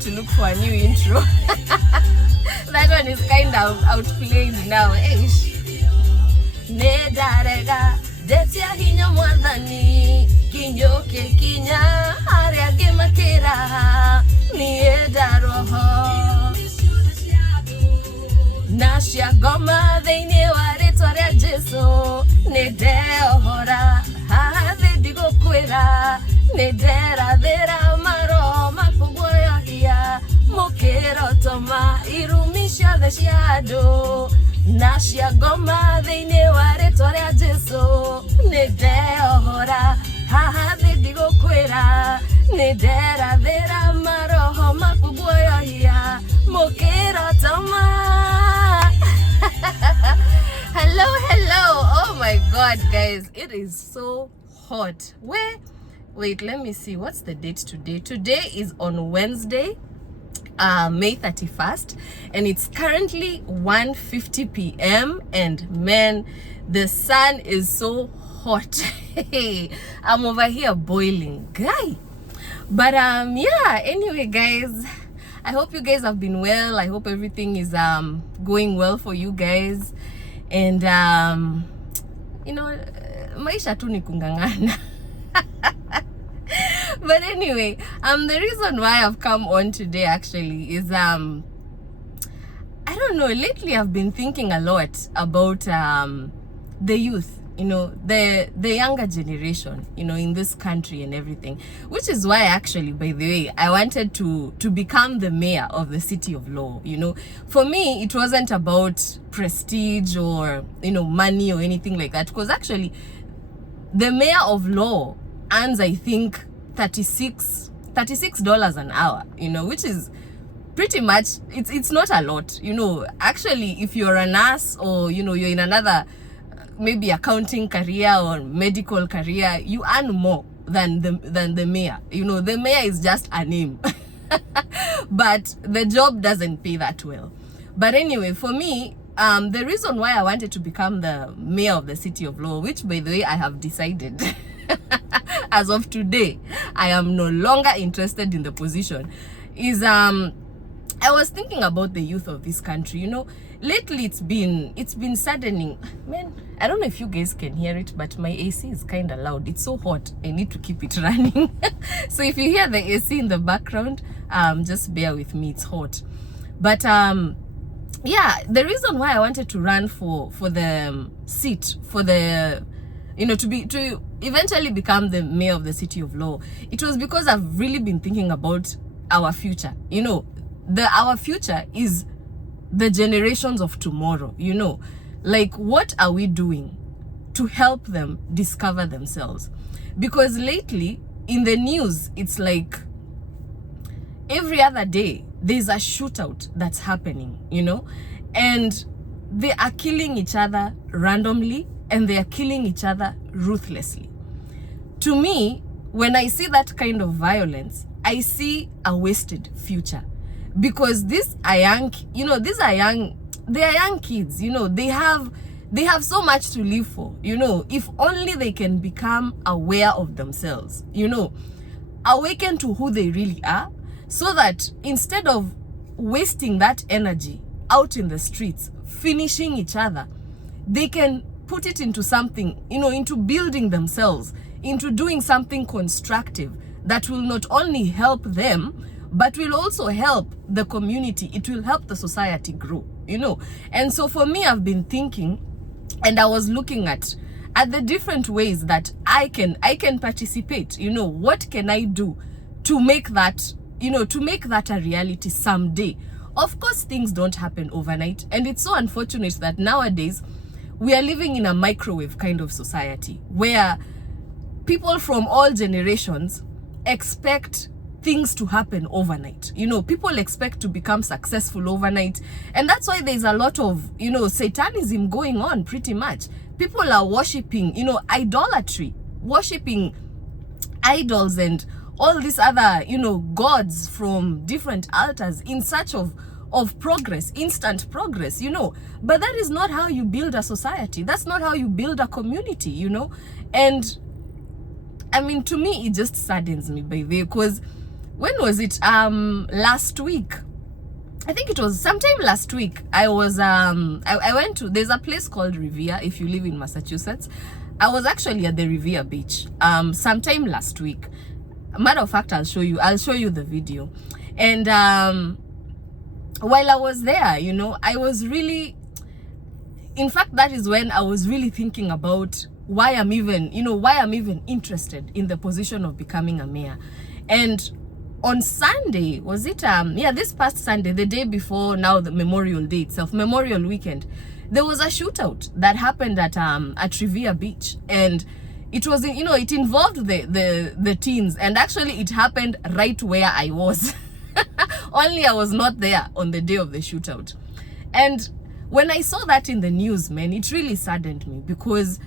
need to look for a new intro. That one is kind of outplayed now. Nedarega detia hinya mwadhani kinyoke kinya haria gemakera nieda roho nashia goma theine waretwa ria Jesu nedeohora hathe ndigokwira nederathera maro makuguoyohia mukiro toma irumisha the shadow nashia goma theine waretwa ria Jesu nedeohora hathe ndigokwira nederathera maro makuguoyohia mukiro toma. Hello. Oh my god, guys, it is so hot. Wait, let me see, what's the date today? Today is on Wednesday, May 31st, and it's currently 1:50 p.m. and man, the sun is so hot. I'm over here boiling, guy. But yeah, anyway, guys, I hope you guys have been well. I hope everything is going well for you guys. And you know, maisha tu ni kungangana. But anyway, the reason why I've come on today actually is I don't know, lately I've been thinking a lot about the youth, you know, the younger generation, you know, in this country and everything, which is why actually, by the way, I wanted to become the mayor of the city of Law. You know, for me, it wasn't about prestige or, you know, money or anything like that, because actually the mayor of Law earns, I think, $36 an hour, you know, which is pretty much, it's not a lot, you know. Actually, if you're a nurse or, you know, you're in another maybe accounting career or medical career, you earn more than the mayor. You know, the mayor is just a name. But the job doesn't pay that well. But anyway, for me, the reason why I wanted to become the mayor of the city of Law, which by the way I have decided as of today I am no longer interested in the position, is I was thinking about the youth of this country. You know, lately it's been saddening, man. I don't know if you guys can hear it, but my AC is kind of loud. It's so hot, I need to keep it running. So if you hear the AC in the background, just bear with me, it's hot. But yeah, the reason why I wanted to run for the seat, for the, you know, to eventually become the mayor of the city of Law, it was because I've really been thinking about our future. You know, our future is the generations of tomorrow. You know, like, what are we doing to help them discover themselves? Because lately in the news, it's like every other day there's a shootout that's happening, you know, and they are killing each other randomly and they are killing each other ruthlessly. To me, when I see that kind of violence, I see a wasted future. Because these are young, you know, they are young kids, you know, they have so much to live for, you know, if only they can become aware of themselves, you know, awaken to who they really are, so that instead of wasting that energy out in the streets, finishing each other, they can put it into something, you know, into building themselves, into doing something constructive that will not only help them, but will also help the community. It will help the society grow, you know. And so for me, I've been thinking, and I was looking at the different ways that I can participate. You know, what can I do to make that, you know, to make that a reality someday? Of course, things don't happen overnight, and it's so unfortunate that nowadays we are living in a microwave kind of society where people from all generations expect things to happen overnight. You know, people expect to become successful overnight, and that's why there's a lot of, you know, satanism going on pretty much. People are worshiping, you know, idolatry, worshiping idols and all these other, you know, gods from different altars in search of progress, instant progress, you know. But that is not how you build a society. That's not how you build a community, you know. And I mean, to me, it just saddens me, by the way, because when was it? Last week. I think it was sometime last week. I was I went to, there's a place called Revere if you live in Massachusetts. I was actually at the Revere beach sometime last week. Matter of fact, I'll show you the video. And while I was there, you know, I was really, in fact, that is when I was really thinking about why I'm even interested in the position of becoming a mayor. And on Sunday, was it this past Sunday, the day before now the Memorial Day itself, Memorial Weekend, there was a shootout that happened at Revere Beach, and it was, you know, it involved the teens, and actually it happened right where I was. Only I was not there on the day of the shootout. And when I saw that in the news, man, it really saddened me, because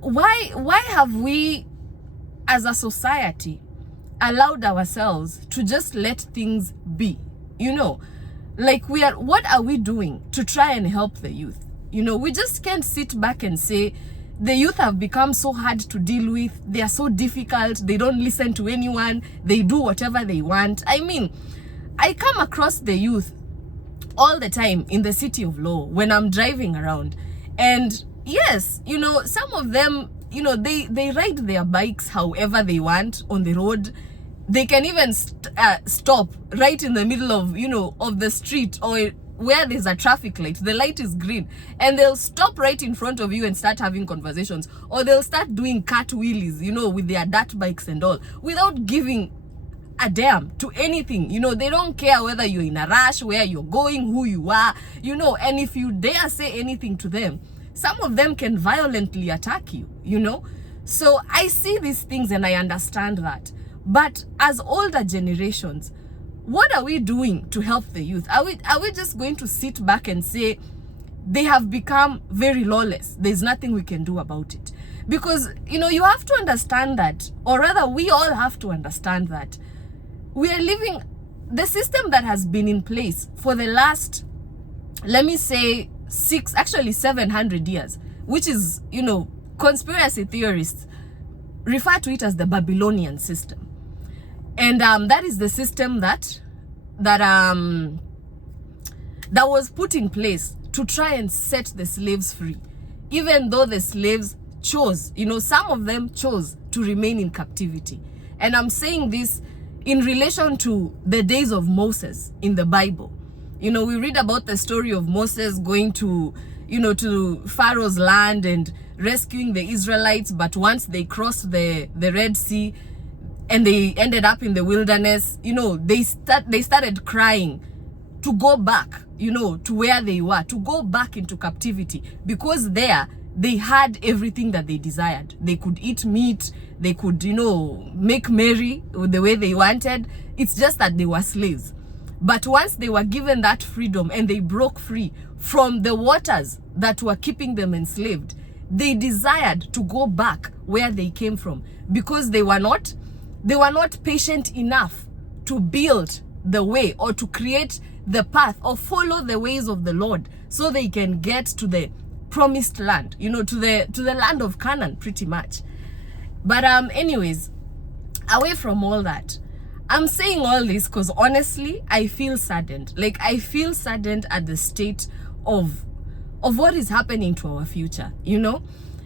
why have we as a society allowed ourselves to just let things be? You know, like, what are we doing to try and help the youth? You know, we just can't sit back and say the youth have become so hard to deal with, they are so difficult, they don't listen to anyone, they do whatever they want. I mean, I come across the youth all the time in the city of Law when I'm driving around, and yes, you know, some of them, you know, they ride their bikes however they want on the road. They can even stop right in the middle of, you know, of the street, or where there's a traffic light, the light is green, and they'll stop right in front of you and start having conversations, or they'll start doing cat wheelies, you know, with their dirt bikes and all, without giving a damn to anything. You know, they don't care whether you're in a rush, where you're going, who you are, you know. And if you dare say anything to them, some of them can violently attack you, you know. So I see these things and I understand that. But as older generations, what are we doing to help the youth? Are we just going to sit back and say they have become very lawless, there's nothing we can do about it? Because, you know, you have to understand that, or rather we all have to understand that we are living the system that has been in place for the last, let me say, 700 years, which is, you know, conspiracy theorists refer to it as the Babylonian system. And that is the system that was put in place to try and set the slaves free, even though the slaves chose, you know, some of them chose to remain in captivity. And I'm saying this in relation to the days of Moses in the Bible. You know, we read about the story of Moses going to, you know, to Pharaoh's land and rescuing the Israelites, but once they crossed the Red Sea and they ended up in the wilderness, you know, they started crying to go back, you know, to where they were, to go back into captivity, because there they had everything that they desired. They could eat meat, they could, you know, make merry the way they wanted. It's just that they were slaves. But once they were given that freedom and they broke free from the waters that were keeping them enslaved, they desired to go back where they came from, because they were not patient enough to build the way or to create the path or follow the ways of the Lord so they can get to the promised land, you know, to the land of Canaan, pretty much. But anyways, away from all that, I'm saying all this because honestly, I feel saddened. Like, I feel saddened at the state of what is happening to our future, you know.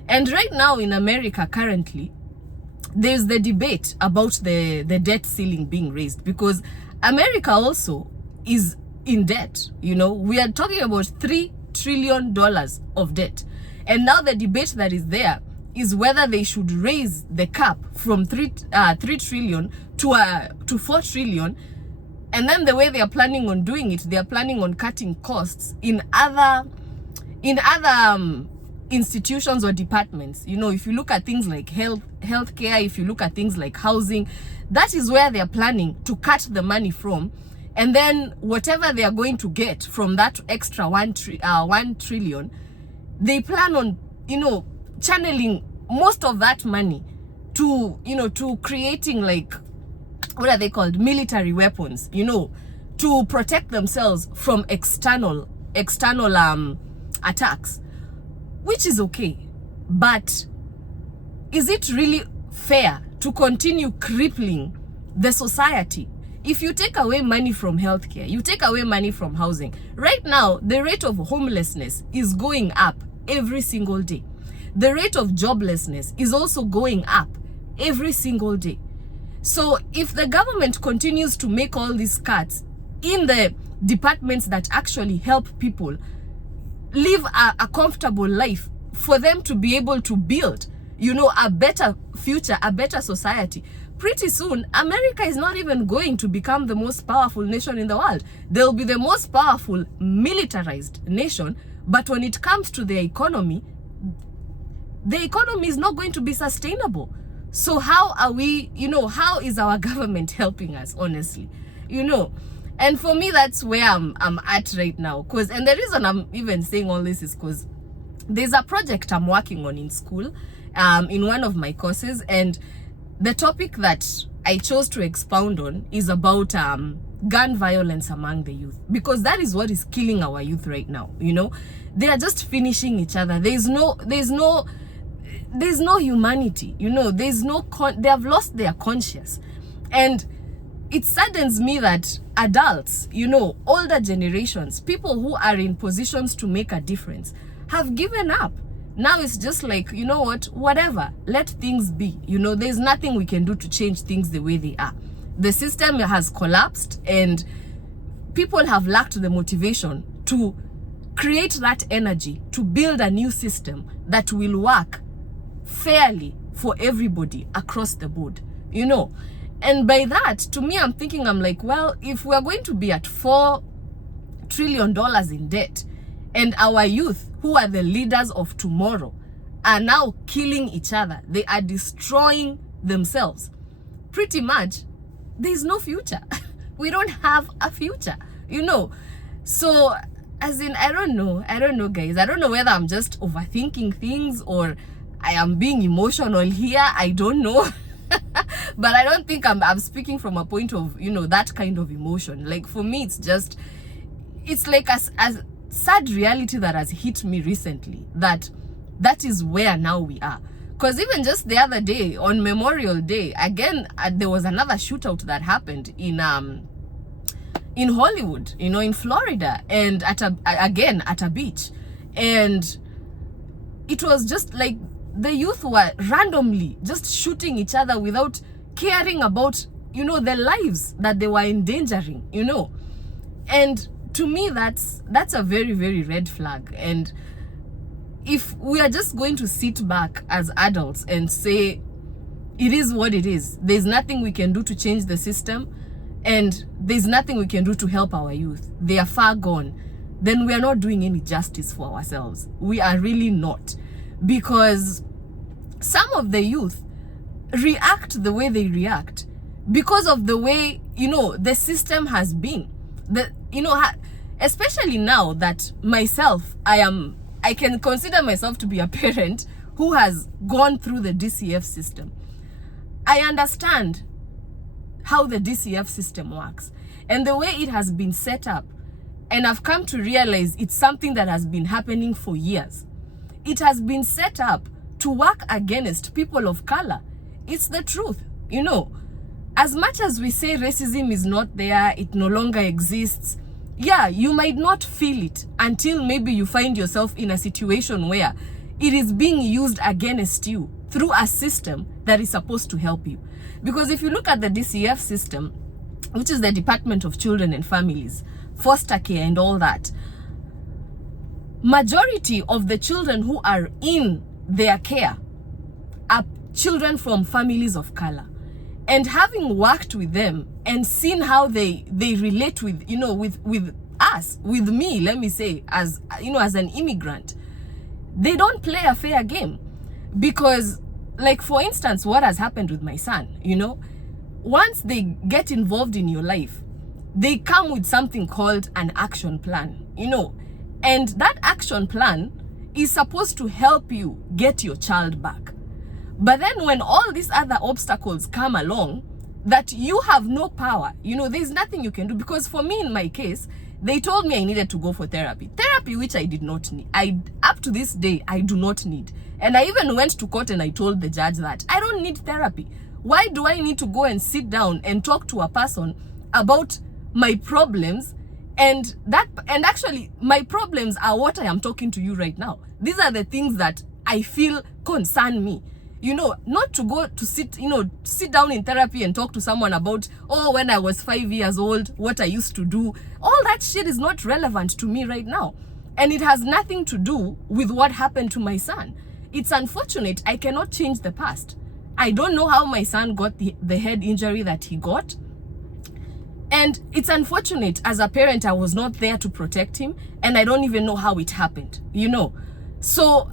And right now in America currently, there's the debate about the debt ceiling being raised, because America also is in debt. You know, we are talking about $3 trillion of debt, and now the debate that is there is whether they should raise the cap from 3 trillion to 4 trillion. And then the way they are planning on doing it, they are planning on cutting costs in other institutions or departments. You know, if you look at things like healthcare, if you look at things like housing, that is where they are planning to cut the money from. And then whatever they are going to get from that extra 1 trillion, they plan on, you know, channeling most of that money to, you know, to creating, like, what are they called, military weapons, you know, to protect themselves from external attacks, which is okay. But is it really fair to continue crippling the society. If you take away money from healthcare, you take away money from housing. Right now, the rate of homelessness is going up every single day. The rate of joblessness is also going up every single day. So if the government continues to make all these cuts in the departments that actually help people live a comfortable life, for them to be able to build, you know, a better future, a better society, pretty soon, America is not even going to become the most powerful nation in the world. They'll be the most powerful militarized nation, but when it comes to the economy is not going to be sustainable. So how are we, you know, how is our government helping us, honestly? You know, and for me, that's where I'm at right now. And the reason I'm even saying all this is because there's a project I'm working on in school, in one of my courses, and the topic that I chose to expound on is about gun violence among the youth, because that is what is killing our youth right now. You know, they are just finishing each other. There's no humanity. You know, they have lost their conscience. And it saddens me that adults, you know, older generations, people who are in positions to make a difference, have given up. Now it's just like, you know what, whatever, let things be. You know, there's nothing we can do to change things the way they are. The system has collapsed, and people have lacked the motivation to create that energy to build a new system that will work fairly for everybody across the board, you know. And by that, to me, I'm like, well, if we're going to be at $4 trillion in debt, and our youth, who are the leaders of tomorrow, are now killing each other, they are destroying themselves, pretty much, there's no future. We don't have a future, you know. So, as in, I don't know, guys. I don't know whether I'm just overthinking things or I am being emotional here. I don't know. But I don't think I'm speaking from a point of, you know, that kind of emotion. Like, for me, it's like a sad reality that has hit me recently, that is where now we are. Because even just the other day, on Memorial Day, again, there was another shootout that happened in Hollywood, you know, in Florida, and at a beach. And it was just like the youth were randomly just shooting each other without caring about, you know, their lives that they were endangering, you know. And to me, that's a very, very red flag. And if we are just going to sit back as adults and say it is what it is, there's nothing we can do to change the system, and there's nothing we can do to help our youth, they are far gone, then we are not doing any justice for ourselves. We are really not. Because some of the youth react the way they react because of the way, you know, the system has been. You know, especially now that myself, I can consider myself to be a parent who has gone through the DCF system. I understand how the DCF system works and the way it has been set up. And I've come to realize it's something that has been happening for years. It has been set up to work against people of color. It's the truth, you know. As much as we say racism is not there, it no longer exists, yeah, you might not feel it until maybe you find yourself in a situation where it is being used against you through a system that is supposed to help you. Because if you look at the DCF system, which is the Department of Children and Families, foster care and all that, majority of the children who are in their care are children from families of color. And having worked with them and seen how they relate with, you know, with us, with me, let me say, as, you know, as an immigrant, they don't play a fair game. Because, like, for instance, what has happened with my son, you know, once they get involved in your life, they come with something called an action plan, you know, and that action plan is supposed to help you get your child back. But then when all these other obstacles come along that you have no power, you know, there's nothing you can do. Because for me, in my case, they told me I needed to go for therapy. Therapy which I did not need. Up to this day, I do not need. And I even went to court and I told the judge that I don't need therapy. Why do I need to go and sit down and talk to a person about my problems? And actually, my problems are what I am talking to you right now. These are the things that I feel concern me. You know, not to go to sit down in therapy and talk to someone about, oh, when I was 5 years old, what I used to do. All that shit is not relevant to me right now. And it has nothing to do with what happened to my son. It's unfortunate I cannot change the past. I don't know how my son got the head injury that he got. And it's unfortunate, as a parent, I was not there to protect him, and I don't even know how it happened, you know. So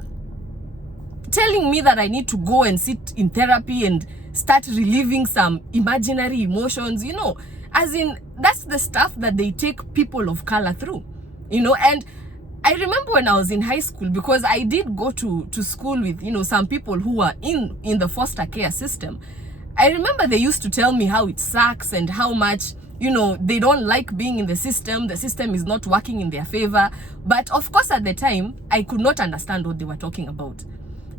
telling me that I need to go and sit in therapy and start relieving some imaginary emotions, you know, as in, that's the stuff that they take people of color through, you know. And I remember when I was in high school, because I did go to school with, you know, some people who were in the foster care system. I remember they used to tell me how it sucks and how much, you know, they don't like being in the system is not working in their favor. But of course, at the time, I could not understand what they were talking about.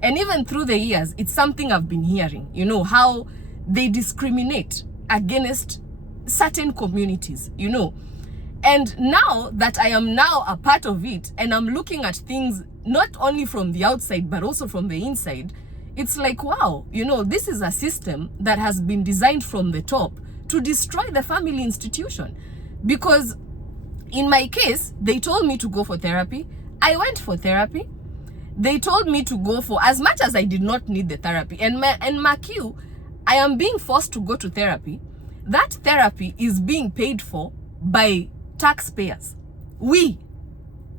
And even through the years, it's something I've been hearing, you know, how they discriminate against certain communities, you know. And now that I am now a part of it, and I'm looking at things not only from the outside, but also from the inside, it's like, wow, you know, this is a system that has been designed from the top to destroy the family institution. Because in my case, they told me to go for therapy. I went for therapy. They told me to go for, as much as I did not need the therapy. And mark you, I am being forced to go to therapy. That therapy is being paid for by taxpayers. We,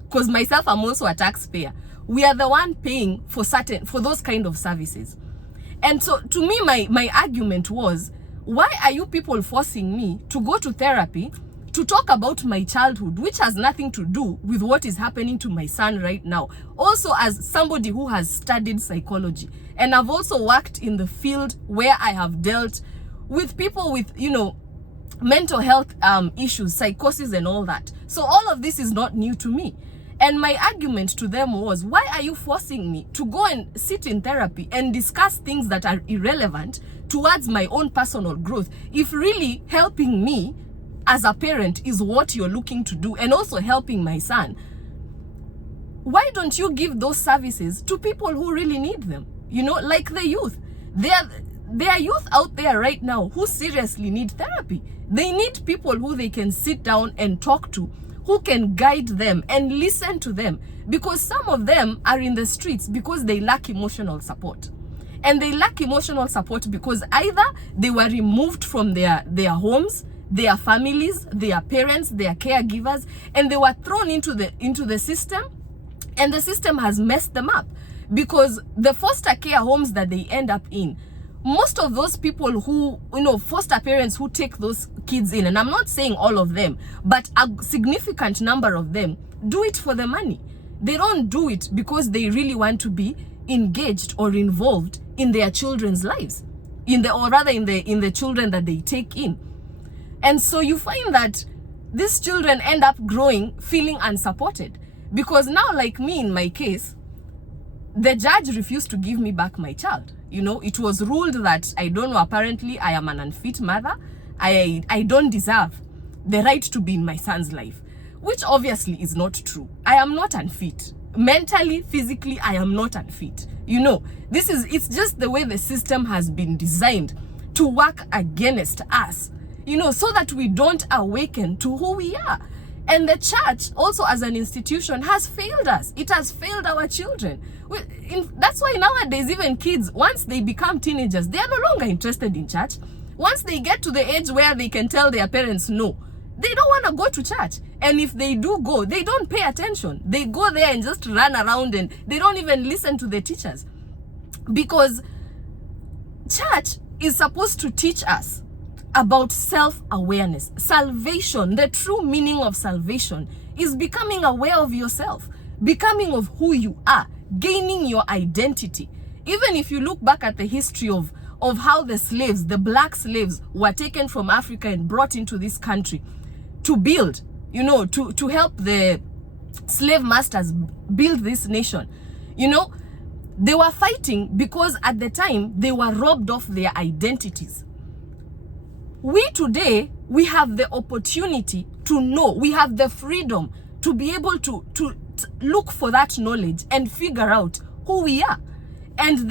because myself, I'm also a taxpayer. We are the one paying for those kind of services. And so to me, my argument was, why are you people forcing me to go to therapy to talk about my childhood, which has nothing to do with what is happening to my son right now? Also, as somebody who has studied psychology, and I've also worked in the field where I have dealt with people with, you know, mental health issues, psychosis and all that. So all of this is not new to me. And my argument to them was, why are you forcing me to go and sit in therapy and discuss things that are irrelevant towards my own personal growth, if really helping me as a parent is what you're looking to do, and also helping my son? Why don't you give those services to people who really need them? You know, like the youth. There are youth out there right now who seriously need therapy. They need people who they can sit down and talk to, who can guide them and listen to them, because some of them are in the streets because they lack emotional support. And they lack emotional support because either they were removed from their homes, their families, their parents, their caregivers, and they were thrown into the system, and the system has messed them up. Because the foster care homes that they end up in, most of those people who, you know, foster parents who take those kids in, and I'm not saying all of them, but a significant number of them do it for the money. They don't do it because they really want to be engaged or involved in their children's lives, in the children that they take in. And so you find that these children end up growing feeling unsupported, because now, like me in my case, the judge refused to give me back my child. You know, it was ruled that, I don't know, apparently I am an unfit mother. I don't deserve the right to be in my son's life, which obviously is not true. I am not unfit. Mentally, physically, I am not unfit. You know, it's just the way the system has been designed to work against us, you know, so that we don't awaken to who we are. And the church also as an institution has failed us. It has failed our children. That's why nowadays, even kids, once they become teenagers, they are no longer interested in church. Once they get to the age where they can tell their parents no, they don't want to go to church. And if they do go, they don't pay attention. They go there and just run around, and they don't even listen to the teachers. Because church is supposed to teach us about self-awareness. Salvation, the true meaning of salvation, is becoming aware of yourself, becoming of who you are, gaining your identity. Even if you look back at the history of how the slaves, the black slaves, were taken from Africa and brought into this country to build, you know, to help the slave masters build this nation. You know, They were fighting because at the time they were robbed of their identities. We today, we have the opportunity to know, we have the freedom to be able to look for that knowledge and figure out who we are. And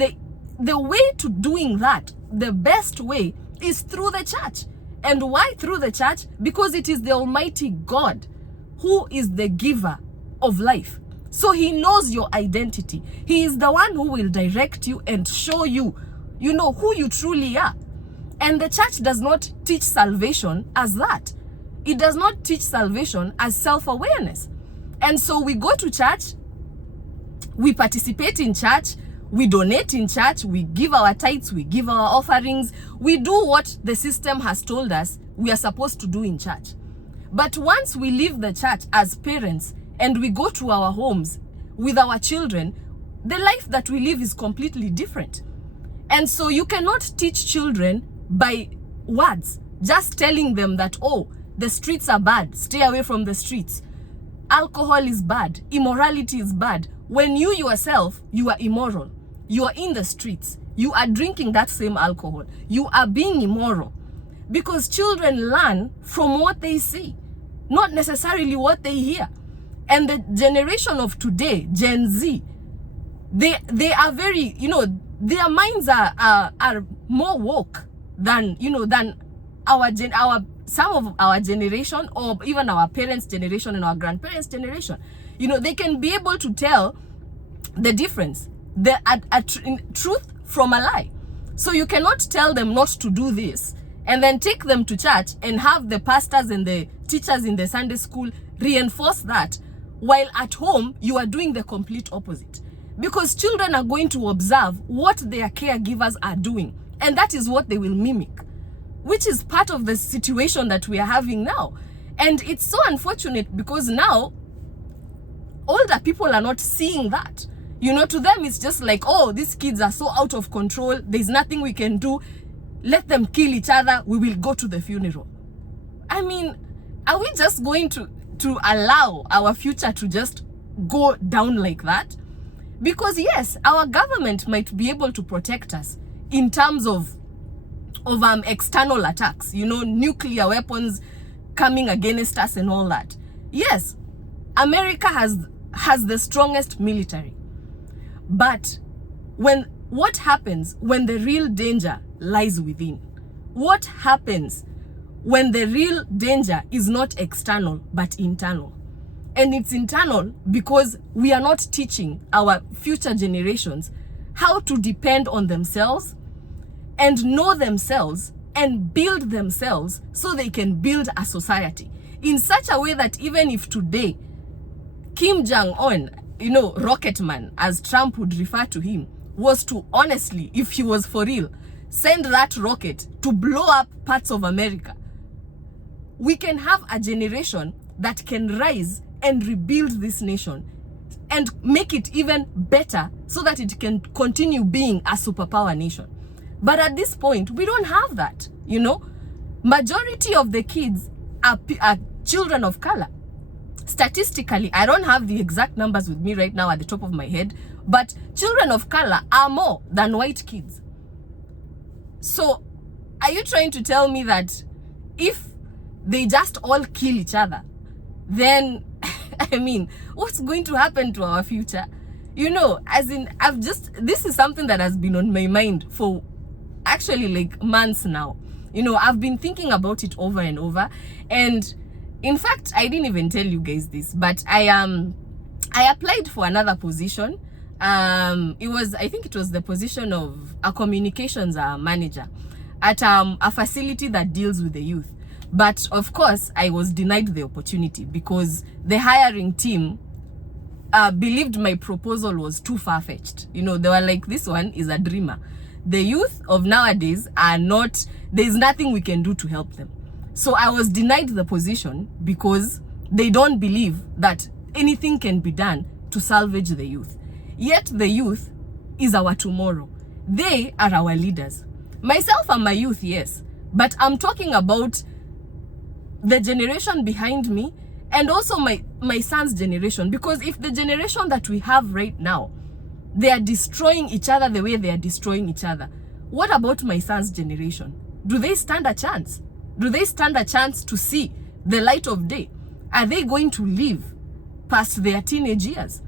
the way to doing that, the best way, is through the church. And why through the church? Because it is the Almighty God who is the giver of life. So he knows your identity. He is the one who will direct you and show you, you know, who you truly are. And the church does not teach salvation as that. It does not teach salvation as self-awareness. And so we go to church, we participate in church, we donate in church, we give our tithes, we give our offerings, we do what the system has told us we are supposed to do in church. But once we leave the church as parents and we go to our homes with our children, the life that we live is completely different. And so you cannot teach children by words, just telling them that, oh, the streets are bad, stay away from the streets. Alcohol is bad, immorality is bad. When you yourself, you are immoral. You are in the streets. You are drinking that same alcohol. You are being immoral. Because children learn from what they see, not necessarily what they hear. And the generation of today, Gen Z, they are very, you know, their minds are more woke than, you know, than some of our generation, or even our parents' generation and our grandparents' generation. You know, they can be able to tell the difference, truth from a lie. So you cannot tell them not to do this and then take them to church and have the pastors and the teachers in the Sunday school reinforce that, while at home you are doing the complete opposite. Because children are going to observe what their caregivers are doing, and that is what they will mimic, which is part of the situation that we are having now. And it's so unfortunate because now older people are not seeing that. You know, to them it's just like, oh, these kids are so out of control, there's nothing we can do, let them kill each other, we will go to the funeral. I mean, are we just going to allow our future to just go down like that? Because yes, our government might be able to protect us in terms of external attacks, you know, nuclear weapons coming against us and all that. Yes, America has the strongest military. But what happens when the real danger lies within? What happens when the real danger is not external but internal? And it's internal because we are not teaching our future generations how to depend on themselves and know themselves and build themselves so they can build a society in such a way that even if today Kim Jong-un, you know, Rocket Man, as Trump would refer to him, was to honestly, if he was for real, send that rocket to blow up parts of America, we can have a generation that can rise and rebuild this nation and make it even better so that it can continue being a superpower nation. But at this point, we don't have that, you know. Majority of the kids are children of color. Statistically, I don't have the exact numbers with me right now at the top of my head, but children of color are more than white kids. So, are you trying to tell me that if they just all kill each other, then, I mean, what's going to happen to our future? You know, as in, this is something that has been on my mind for actually like months now. You know, I've been thinking about it over and over. And in fact, I didn't even tell you guys this, but I applied for another position. I think it was the position of a communications manager at a facility that deals with the youth. But of course, I was denied the opportunity because the hiring team believed my proposal was too far-fetched. You know, they were like, this one is a dreamer. The youth of nowadays are not, there's nothing we can do to help them. So I was denied the position because they don't believe that anything can be done to salvage the youth. Yet the youth is our tomorrow. They are our leaders. Myself, I'm a youth, yes, but I'm talking about the generation behind me and also my son's generation. Because if the generation that we have right now They are destroying each other the way they are destroying each other. What about my son's generation? Do they stand a chance? Do they stand a chance to see the light of day? Are they going to live past their teenage years?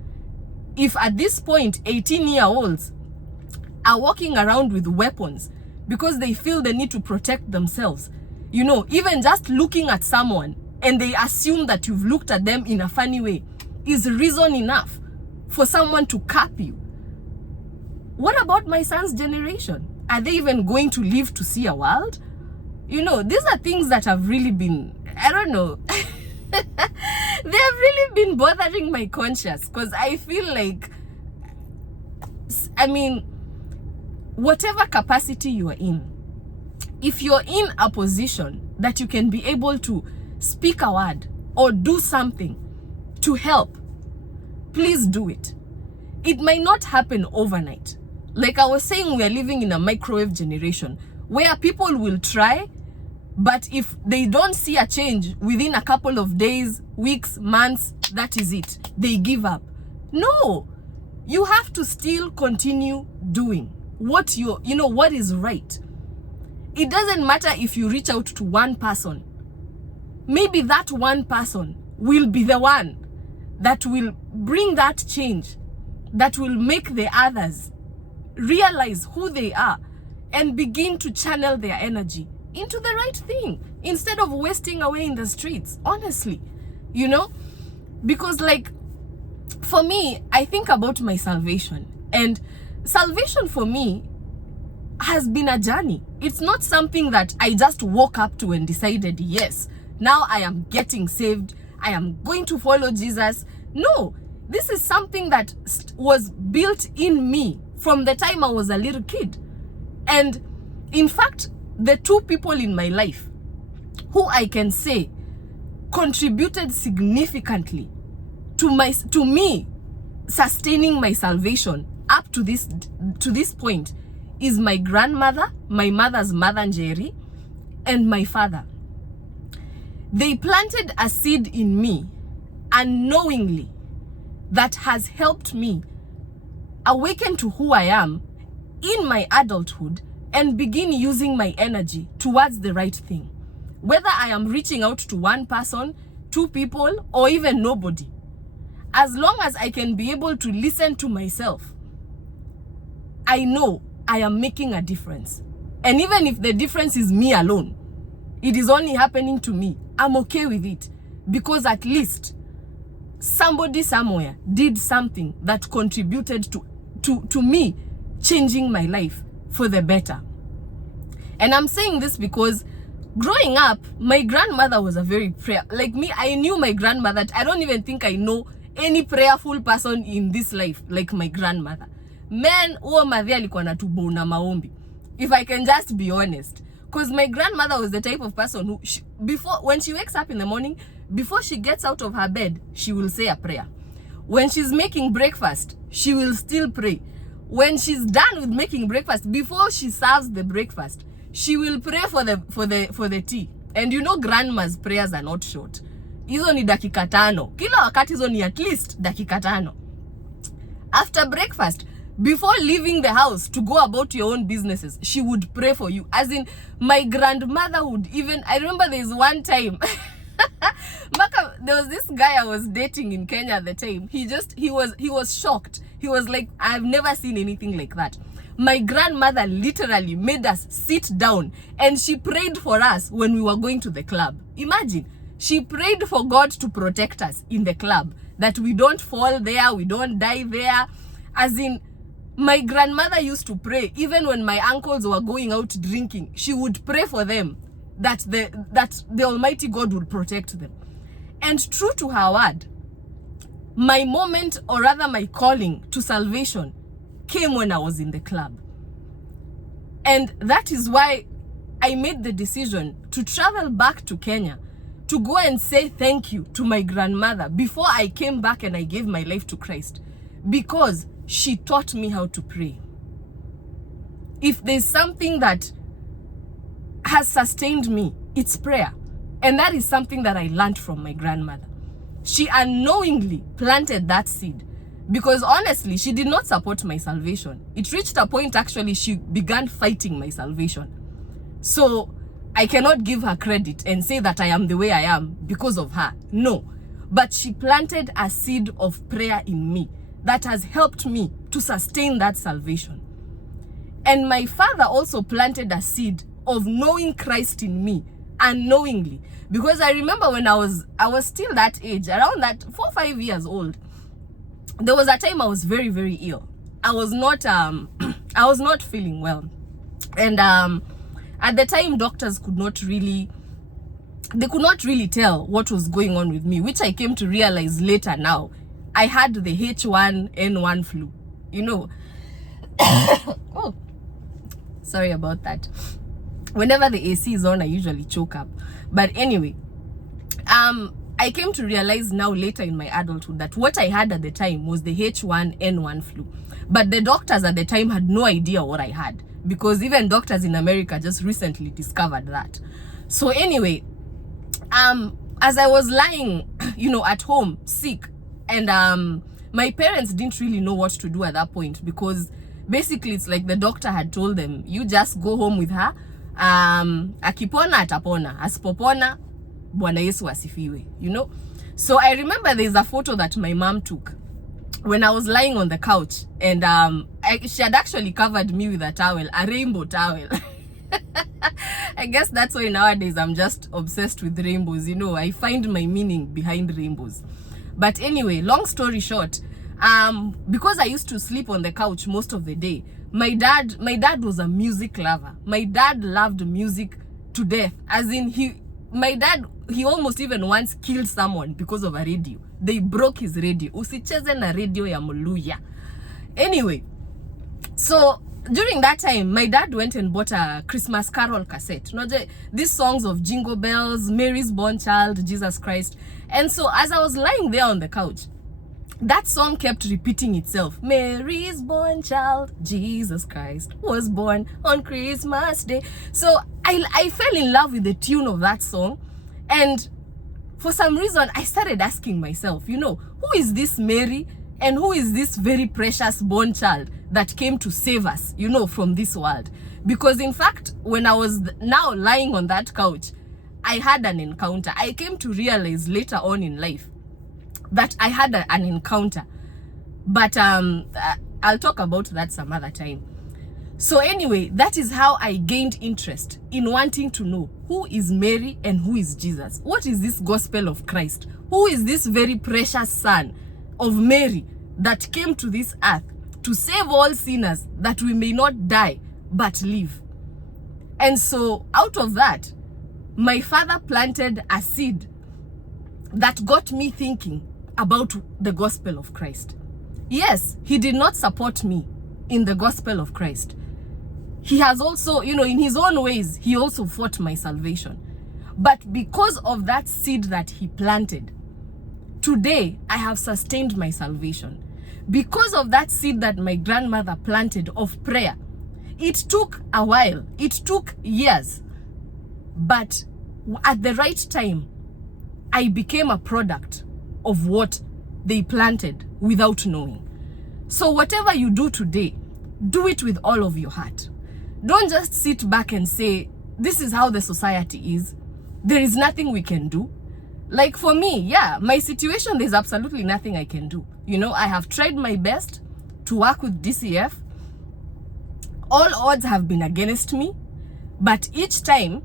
If at this point 18-year-olds are walking around with weapons because they feel the need to protect themselves, you know, even just looking at someone and they assume that you've looked at them in a funny way is reason enough for someone to cap you. What about my son's generation? Are they even going to live to see a world? You know, these are things that have really been, I don't know, they have really been bothering my conscience, because I feel like, I mean, whatever capacity you are in, if you're in a position that you can be able to speak a word or do something to help, please do it. It might not happen overnight. Like I was saying, we are living in a microwave generation where people will try, but if they don't see a change within a couple of days, weeks, months, that is it. They give up. No, you have to still continue doing what what is right. It doesn't matter if you reach out to one person. Maybe that one person will be the one that will bring that change, that will make the others realize who they are and begin to channel their energy into the right thing instead of wasting away in the streets, honestly, because like for me, I think about my salvation, and salvation for me has been a journey. It's not something that I just woke up to and decided, yes, now I am getting saved, I am going to follow Jesus. No, this is something that was built in me from the time I was a little kid. And in fact, the two people in my life who I can say contributed significantly to me sustaining my salvation up to this point is my grandmother, my mother's mother, Njeri, and my father. They planted a seed in me unknowingly that has helped me awaken to who I am in my adulthood and begin using my energy towards the right thing. Whether I am reaching out to one person, two people, or even nobody. As long as I can be able to listen to myself, I know I am making a difference. And even if the difference is me alone, it is only happening to me, I'm okay with it. Because at least somebody somewhere did something that contributed to me changing my life for the better. And I'm saying this because growing up, my grandmother was a very like me, I knew my grandmother. I don't even think I know any prayerful person in this life like my grandmother. Man, madhi alikuwa anatubona maombi, if I can just be honest. Because my grandmother was the type of person who, when she wakes up in the morning, before she gets out of her bed, she will say a prayer. When she's making breakfast, she will still pray. When she's done with making breakfast, before she serves the breakfast, she will pray for the tea. And grandma's prayers are not short. Hizo ni dakika tano. Kila wakati hizo ni at least dakika tano. After breakfast, before leaving the house to go about your own businesses, she would pray for you. As in, my grandmother would even, I remember there's one time, there was this guy I was dating in Kenya at the time. He was shocked. He was like, I've never seen anything like that. My grandmother literally made us sit down and she prayed for us when we were going to the club. Imagine, she prayed for God to protect us in the club, that we don't fall there, we don't die there. As in, my grandmother used to pray, even when my uncles were going out drinking, she would pray for them that the Almighty God would protect them. And true to her word, my moment, or rather my calling to salvation, came when I was in the club. And that is why I made the decision to travel back to Kenya to go and say thank you to my grandmother before I came back and I gave my life to Christ, because she taught me how to pray. If there's something that has sustained me, it's prayer. And that is something that I learned from my grandmother. She unknowingly planted that seed Because honestly, she did not support my salvation. It reached a point, actually, she began fighting my salvation. So I cannot give her credit and say that I am the way I am because of her. No. But she planted a seed of prayer in me that has helped me to sustain that salvation. And my father also planted a seed of knowing Christ in me unknowingly. Because I remember when I was still that age, around that 4 or 5 years old, there was a time I was very, very ill. I was not feeling well. And at the time, doctors could not really tell what was going on with me, which I came to realize later now. I had the H1N1 flu, you know. Oh, sorry about that. Whenever the AC is on, I usually choke up. But anyway, I came to realize now later in my adulthood that what I had at the time was the H1N1 flu. But the doctors at the time had no idea what I had, because even doctors in America just recently discovered that. So anyway, as I was lying, you know, at home sick, and my parents didn't really know what to do at that point, because basically it's like the doctor had told them, you just go home with her, akipona atapona, asipopona Bwana Yesu asifiwe, you know. So I remember there's a photo that my mom took when I was lying on the couch, and she had actually covered me with a towel, a rainbow towel. I guess that's why nowadays I'm just obsessed with rainbows, you know. I find my meaning behind rainbows. But anyway, long story short, because I used to sleep on the couch most of the day, my dad was a music lover. My dad loved music to death. As in, he almost even once killed someone because of a radio. They broke his radio. Usicheze na radio ya Muluya. Anyway, so during that time, my dad went and bought a Christmas Carol cassette. You know, these songs of Jingle Bells, Mary's Born Child, Jesus Christ. And so as I was lying there on the couch, that song kept repeating itself. Mary's born child, Jesus Christ, was born on Christmas Day. So I fell in love with the tune of that song. And for some reason, I started asking myself, you know, who is this Mary? And who is this very precious born child that came to save us, you know, from this world? Because in fact, when I was now lying on that couch, I had an encounter. I came to realize later on in life that I had an encounter. But I'll talk about that some other time. So anyway, that is how I gained interest in wanting to know who is Mary and who is Jesus. What is this gospel of Christ? Who is this very precious son of Mary that came to this earth to save all sinners, that we may not die but live? And so out of that, my father planted a seed that got me thinking about the gospel of Christ. Yes, he did not support me in the gospel of Christ. He has also, you know, in his own ways, he also fought my salvation. But because of that seed that he planted, today I have sustained my salvation. Because of that seed that my grandmother planted of prayer, it took a while, it took years, but at the right time, I became a product of what they planted without knowing. So whatever you do today, do it with all of your heart. Don't just sit back and say, this is how the society is. There is nothing we can do. Like for me, yeah, my situation, there's absolutely nothing I can do. You know, I have tried my best to work with DCF. All odds have been against me, but each time,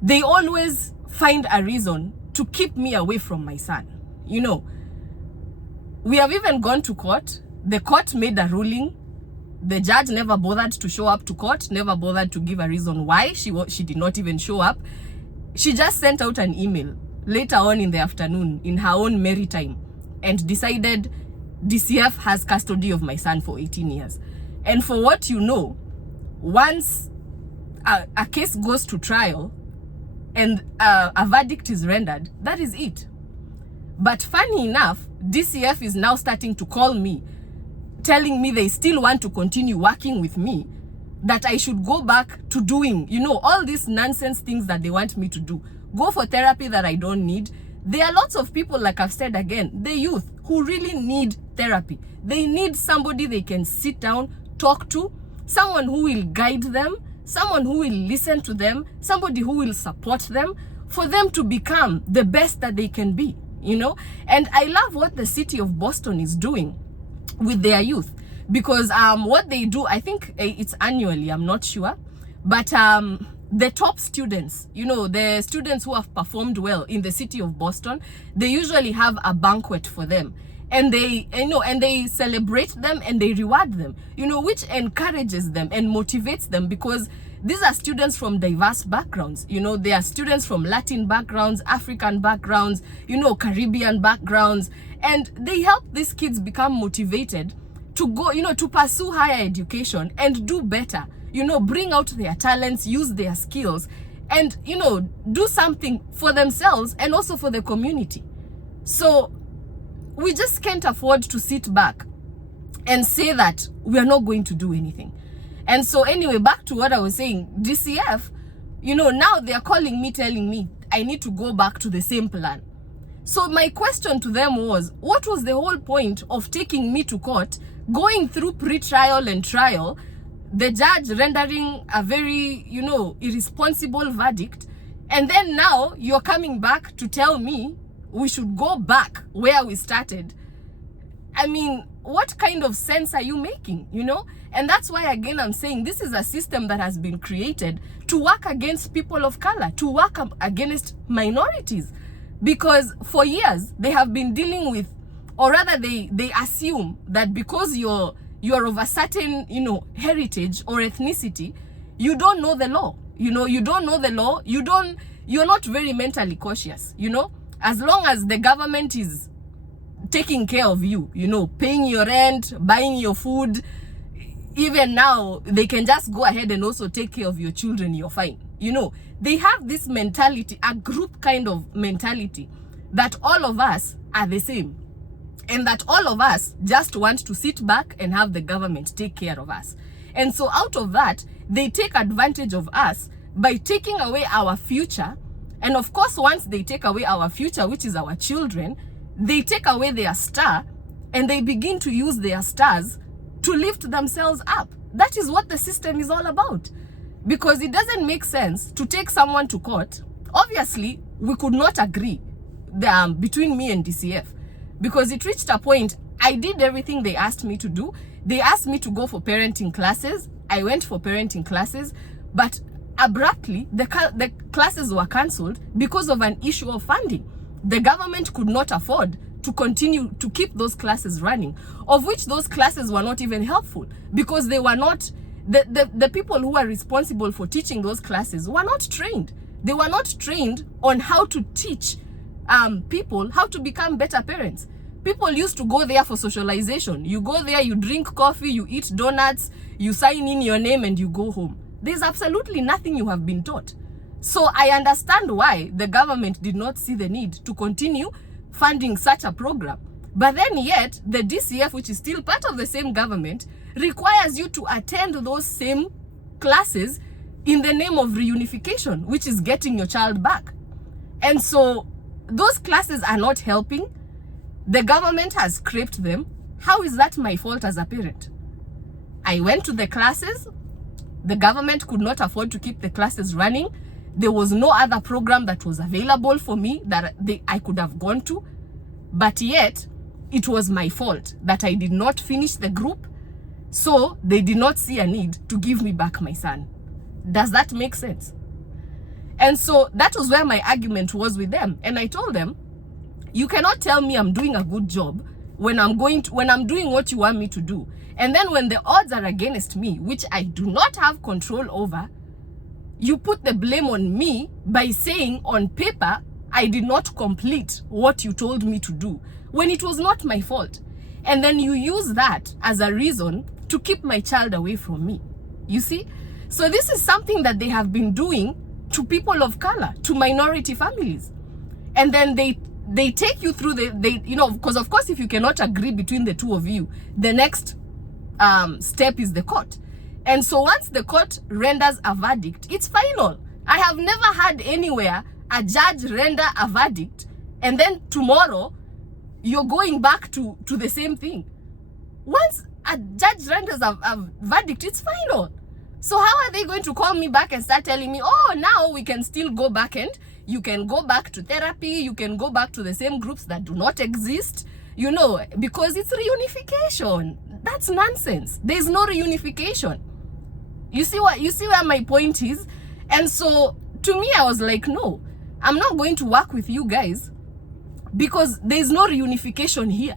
they always find a reason to keep me away from my son. You know, we have even gone to court. The court made a ruling. The judge never bothered to show up to court, never bothered to give a reason why she did not even show up. She just sent out an email later on in the afternoon in her own merry time and decided DCF has custody of my son for 18 years. And for what you know, once a case goes to trial and a verdict is rendered, that is it. But funny enough, DCF is now starting to call me, telling me they still want to continue working with me, that I should go back to doing, you know, all these nonsense things that they want me to do. Go for therapy that I don't need. There are lots of people, like I've said again, the youth who really need therapy. They need somebody they can sit down, talk to, someone who will guide them, someone who will listen to them, somebody who will support them, for them to become the best that they can be, you know? And I love what the city of Boston is doing with their youth, because what they do, I think it's annually, I'm not sure, but the top students, you know, the students who have performed well in the city of Boston, they usually have a banquet for them, and they, you know, and they celebrate them and they reward them, you know, which encourages them and motivates them, because these are students from diverse backgrounds. You know, they are students from Latin backgrounds, African backgrounds, you know, Caribbean backgrounds, and they help these kids become motivated to go, you know, to pursue higher education and do better, you know, bring out their talents, use their skills, and, you know, do something for themselves and also for the community. So we just can't afford to sit back and say that we are not going to do anything. And so anyway, back to what I was saying, DCF, you know, now they are calling me, telling me I need to go back to the same plan. So my question to them was, what was the whole point of taking me to court, going through pre-trial and trial, the judge rendering a very, you know, irresponsible verdict, and then now you're coming back to tell me we should go back where we started? I mean, what kind of sense are you making, you know? And that's why, again, I'm saying this is a system that has been created to work against people of color, to work against minorities, because for years they have been dealing with, or rather they assume that because you're of a certain, you know, heritage or ethnicity, you don't know the law. You know, you don't know the law. You're not very mentally cautious, you know? As long as the government is taking care of you, you know, paying your rent, buying your food, even now they can just go ahead and also take care of your children, you're fine. You know, they have this mentality, a group kind of mentality, that all of us are the same, and that all of us just want to sit back and have the government take care of us. And so out of that, they take advantage of us by taking away our future. And of course, once they take away our future, which is our children, they take away their star, and they begin to use their stars to lift themselves up. That is what the system is all about. Because it doesn't make sense to take someone to court. Obviously, we could not agree between me and DCF, because it reached a point, I did everything they asked me to do. They asked me to go for parenting classes. I went for parenting classes, but abruptly, the classes were cancelled because of an issue of funding. The government could not afford to continue to keep those classes running, of which those classes were not even helpful, because they were not, the people who are responsible for teaching those classes were not trained. They were not trained on how to teach people how to become better parents. People used to go there for socialization. You go there, you drink coffee, you eat donuts, you sign in your name, and you go home. There's absolutely nothing you have been taught. So I understand why the government did not see the need to continue funding such a program. But then yet, the DCF, which is still part of the same government, requires you to attend those same classes in the name of reunification, which is getting your child back. And so those classes are not helping. The government has scrapped them. How is that my fault as a parent? I went to the classes. The government could not afford to keep the classes running. There was no other program that was available for me that I could have gone to. But yet, it was my fault that I did not finish the group. So they did not see a need to give me back my son. Does that make sense? And so that was where my argument was with them. And I told them, you cannot tell me I'm doing a good job when I'm doing what you want me to do. And then when the odds are against me, which I do not have control over, you put the blame on me by saying on paper, I did not complete what you told me to do, when it was not my fault. And then you use that as a reason to keep my child away from me. You see? So this is something that they have been doing to people of color, to minority families. And then they take you through you know, because of course, if you cannot agree between the two of you, the next step is the court. And so once the court renders a verdict, it's final. I have never had anywhere a judge render a verdict and then tomorrow you're going back to the same thing. Once a judge renders a verdict, it's final. So how are they going to call me back and start telling me, oh, now we can still go back and you can go back to therapy, you can go back to the same groups that do not exist, you know, because it's reunification. That's nonsense. There's no reunification. You see where my point is? And so to me, I was like, no, I'm not going to work with you guys because there's no reunification here.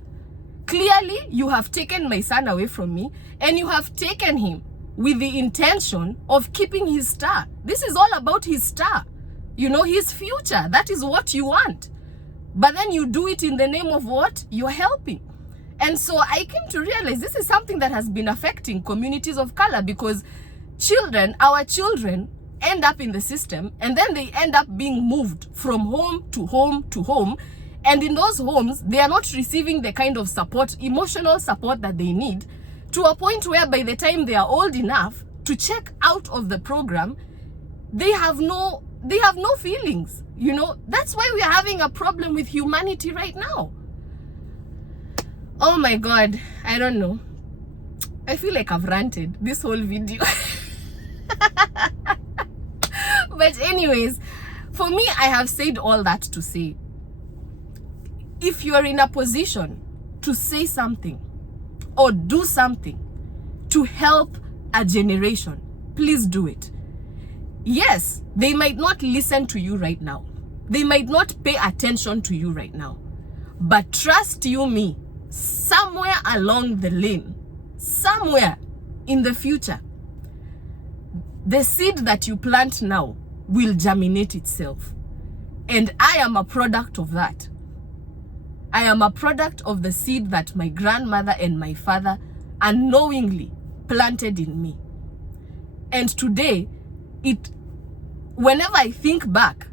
Clearly, you have taken my son away from me and you have taken him with the intention of keeping his star. This is all about his star, you know, his future. That is what you want. But then you do it in the name of what? You're helping. And so I came to realize this is something that has been affecting communities of color, because our children end up in the system and then they end up being moved from home to home to home. And in those homes, they are not receiving the kind of support, emotional support that they need, to a point where by the time they are old enough to check out of the program, they have no feelings. You know, that's why we are having a problem with humanity right now. Oh my God, I don't know. I feel like I've ranted this whole video. But anyways, for me, I have said all that to say, if you're in a position to say something or do something to help a generation, please do it. Yes, they might not listen to you right now. They might not pay attention to you right now. But trust you me, somewhere along the lane, somewhere in the future, the seed that you plant now will germinate itself. And I am a product of that. I am a product of the seed that my grandmother and my father unknowingly planted in me. And today, whenever I think back,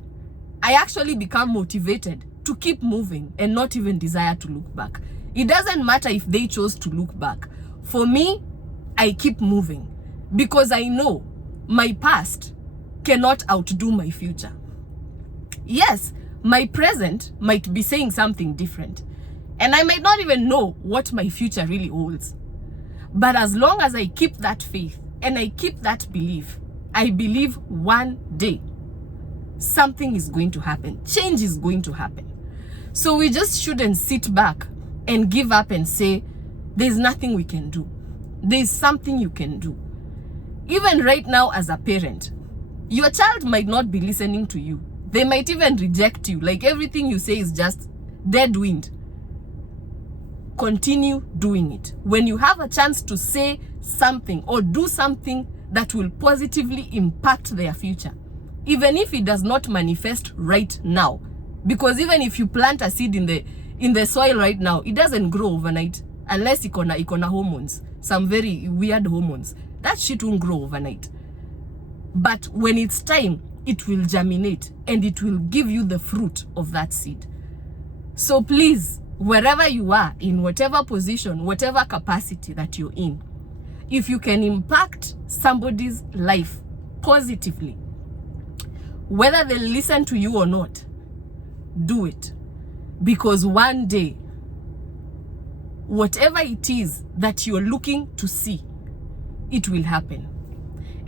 I actually become motivated to keep moving and not even desire to look back. It doesn't matter if they chose to look back. For me, I keep moving because I know my past cannot outdo my future. Yes, my present might be saying something different, and I might not even know what my future really holds. But as long as I keep that faith and I keep that belief, I believe one day something is going to happen. Change is going to happen. So we just shouldn't sit back and give up and say, there's nothing we can do. There's something you can do. Even right now as a parent, your child might not be listening to you. They might even reject you. Like everything you say is just dead wind. Continue doing it. When you have a chance to say something or do something that will positively impact their future, even if it does not manifest right now, because even if you plant a seed in the soil right now, it doesn't grow overnight unless ikona hormones, some very weird hormones. That shit won't grow overnight. But when it's time, it will germinate and it will give you the fruit of that seed. So please, wherever you are, in whatever position, whatever capacity that you're in, if you can impact somebody's life positively, whether they listen to you or not, do it. Because one day, whatever it is that you're looking to see, it will happen.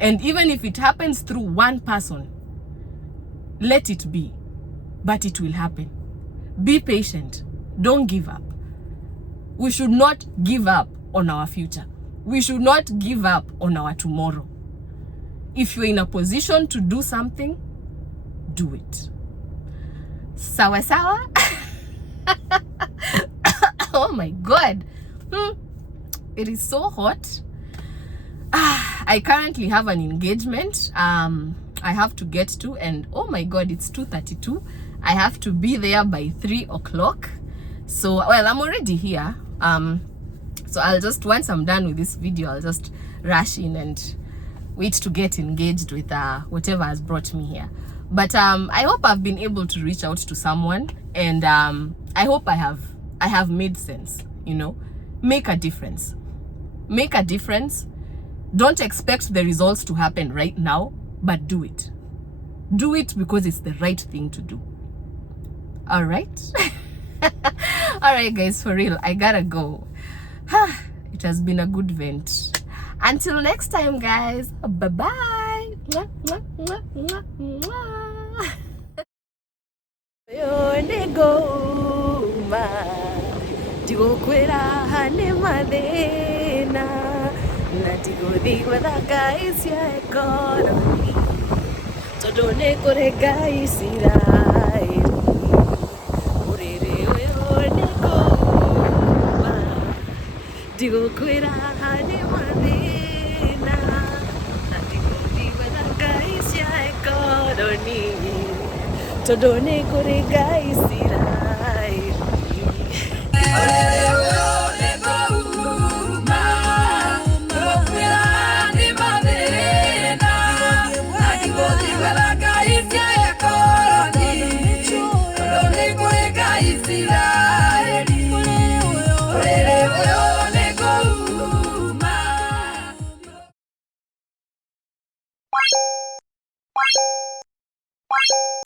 And even if it happens through one person, let it be, but it will happen. Be patient. Don't give up. We should not give up on our future. We should not give up on our tomorrow. If you're in a position to do something, do it. Sawa sawa? Oh my God. It is so hot. I currently have an engagement I have to get to, and oh my God, it's 2:32. I have to be there by 3 o'clock. So, well, I'm already here. So I'll just, once I'm done with this video, I'll just rush in and wait to get engaged with whatever has brought me here. But I hope I've been able to reach out to someone, and I hope I have made sense, you know. Make a difference. Make a difference. Don't expect the results to happen right now, but do it. Do it because it's the right thing to do. All right? All right, guys, for real, I gotta go. It has been a good vent. Until next time, guys. Bye bye. Tigukwira hane mathina na tiguthi gwetha ngai cia economy tondu ni kuri ngai Isiraeli uriri uyu ni kuma tigukwira hane mathina na tiguthi gwetha ngai cia economy tondu ni kuri ngai Isiraeli